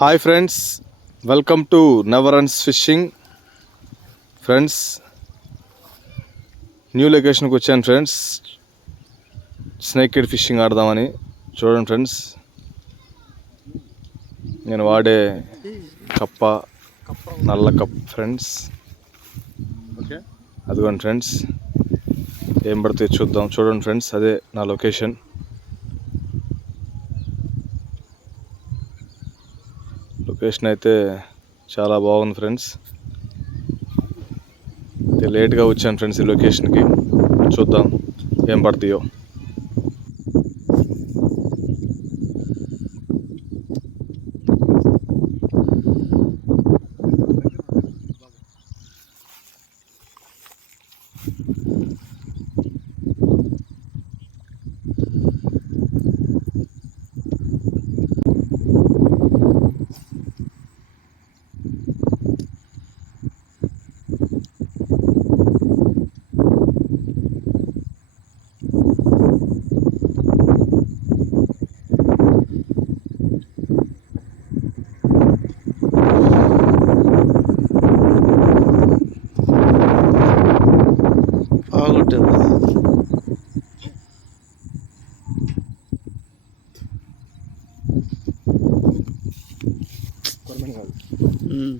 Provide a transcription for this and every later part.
Hi friends welcome to నెవరన్స్ fishing friends new లొకేషన్కి వచ్చాను ఫ్రెండ్స్ స్నేక్ హెడ్ ఫిషింగ్ ఆడదామని. చూడండి ఫ్రెండ్స్ నేను వాడే కప్ప నల్ల కప్ ఫ్రెండ్స్ ఓకే. అదిగోండి ఫ్రెండ్స్ ఏం పడితే చూద్దాం. చూడండి ఫ్రెండ్స్ అదే నా లొకేషన్ లొకేషన్ అయితే చాలా బాగుంది ఫ్రెండ్స్ అయితే లేట్గా వచ్చాను ఫ్రెండ్స్ ఈ లొకేషన్కి చూద్దాం ఏం పడతాయో. బాగుంటుంది ఉమ్.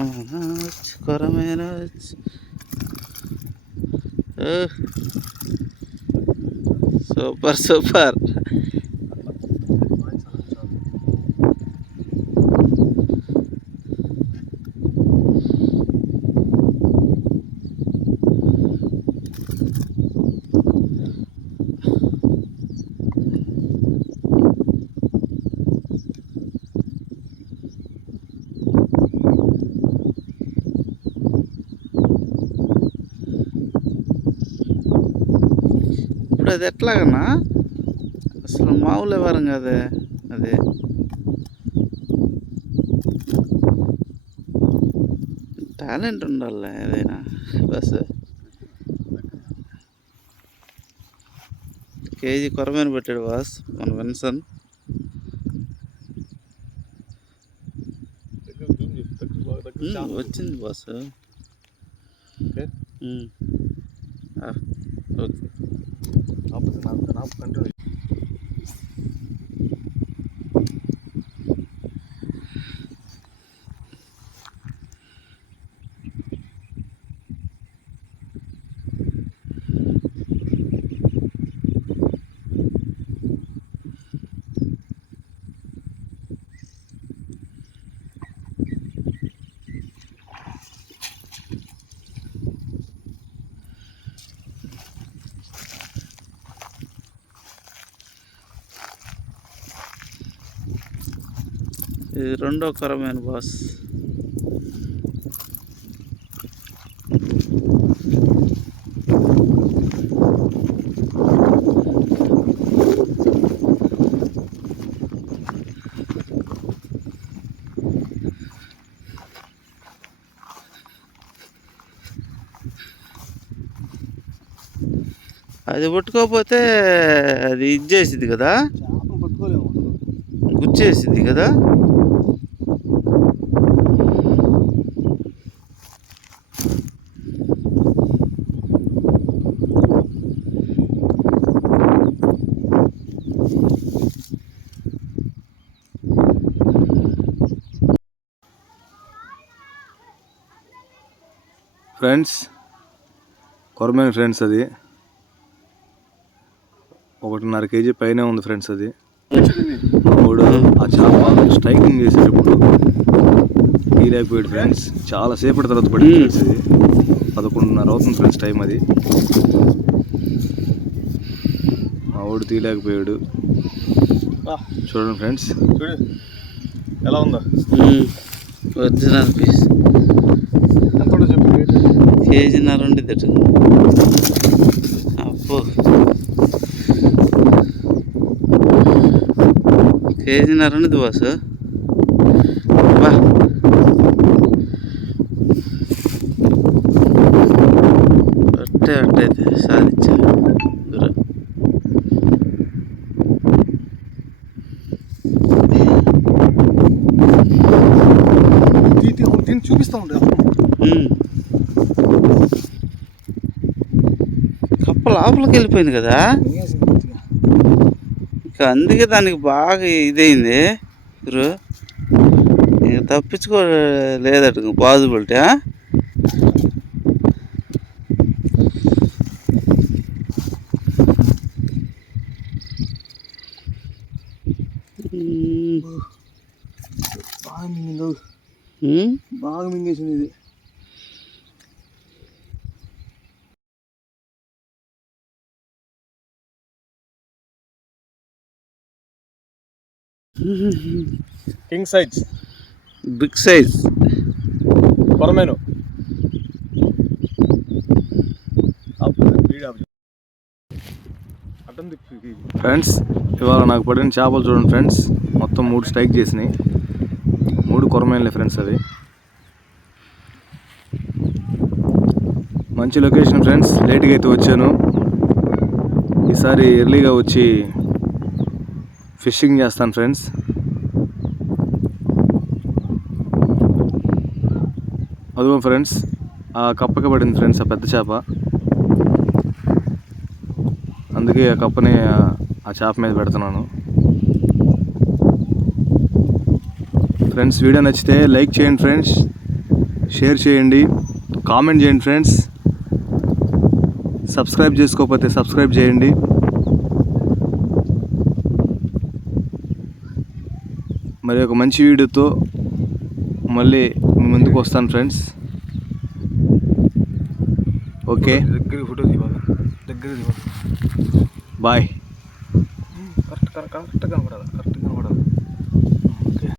కొరమేనచ్ కొరమేనచ్ ఓహ్. సూపర్ సూపర్ ఇప్పుడు అది ఎట్లాగన్నా అసలు మామూలు వ్యవహారం కాదే అది టాలెంట్ ఉండాలి ఏదైనా బస్ కేజీ కొరమైన పెట్టాడు బాస్ మన విన్సన్ ఉమ్, వచ్చింది బాస్ ఓకే ఉమ్. ఆ, ఓకే ఇది రెండో కరమైన బాస్. అది పట్టుకోకపోతే అది ఇది చేసిద్ది కదా? గుచ్చేసిద్ది కదా? ఫ్రెండ్స్ కొరమైన ఫ్రెండ్స్ అది. ఒకటిన్నర కేజీ పైనే ఉంది ఫ్రెండ్స్ అది. మావాడు ఆ చేప స్ట్రైకింగ్ చేసేటప్పుడు తీలేకపోయాడు ఫ్రెండ్స్. చాలా సేపటి తర్వాత పడింది ఫ్రెండ్స్ ఇది. పదకొండున్నర అవుతుంది ఫ్రెండ్స్ టైం అది. మా వాడు తీయలేకపోయాడు. చూడండి ఫ్రెండ్స్. చూడు. ఎలా ఉందో? Original piece. ఎంత ఉందో చెప్పు కేజీన్నర ఉండిద్ది అటు. అప్పు కేజీన్నర ఉండిద్ది బాసు. బా. అట్టే అట్టయితే సాధించా. లోపలికి వెళ్ళిపోయింది కదా? ఇంకా అందుకే దానికి బాగా ఇదైంది. గురు ఇంక తప్పించుకో లేదట పాజిబిలిటీ బాగా మింగిందో? బాగా మింగేసింది ఇది. King size? Big size. కొరమేను. Friends ఇవాళ నాకు పడిన చేపలు చూడండి ఫ్రెండ్స్. మొత్తం మూడు స్ట్రైక్ చేసినాయి. మూడు కొరమేనులే ఫ్రెండ్స్ అవి. మంచి లొకేషన్ ఫ్రెండ్స్. లేట్గా అయితే వచ్చాను. ఈసారి ఎర్లీగా వచ్చి ఫిషింగ్ చేస్తాను ఫ్రెండ్స్. అదిగో ఫ్రెండ్స్ ఆ కప్పకి పడింది ఫ్రెండ్స్ ఆ పెద్ద చేప. అందుకే ఆ కప్పని ఆ- చేప మీద పెడుతున్నాను. ఫ్రెండ్స్ వీడియో నచ్చితే లైక్ చేయండి ఫ్రెండ్స్ షేర్ చేయండి కామెంట్ చేయండి ఫ్రెండ్స్. సబ్స్క్రైబ్ చేసుకోకపోతే సబ్స్క్రైబ్ చేయండి. మరి ఒక మంచి వీడియోతో మళ్ళీ మీ ముందుకు వస్తాను ఫ్రెండ్స్ ఓకే దగ్గర ఫోటో దగ్గర బాయ్ కరెక్ట్ కరెక్ట్ కరెక్ట్ కనపడాలి?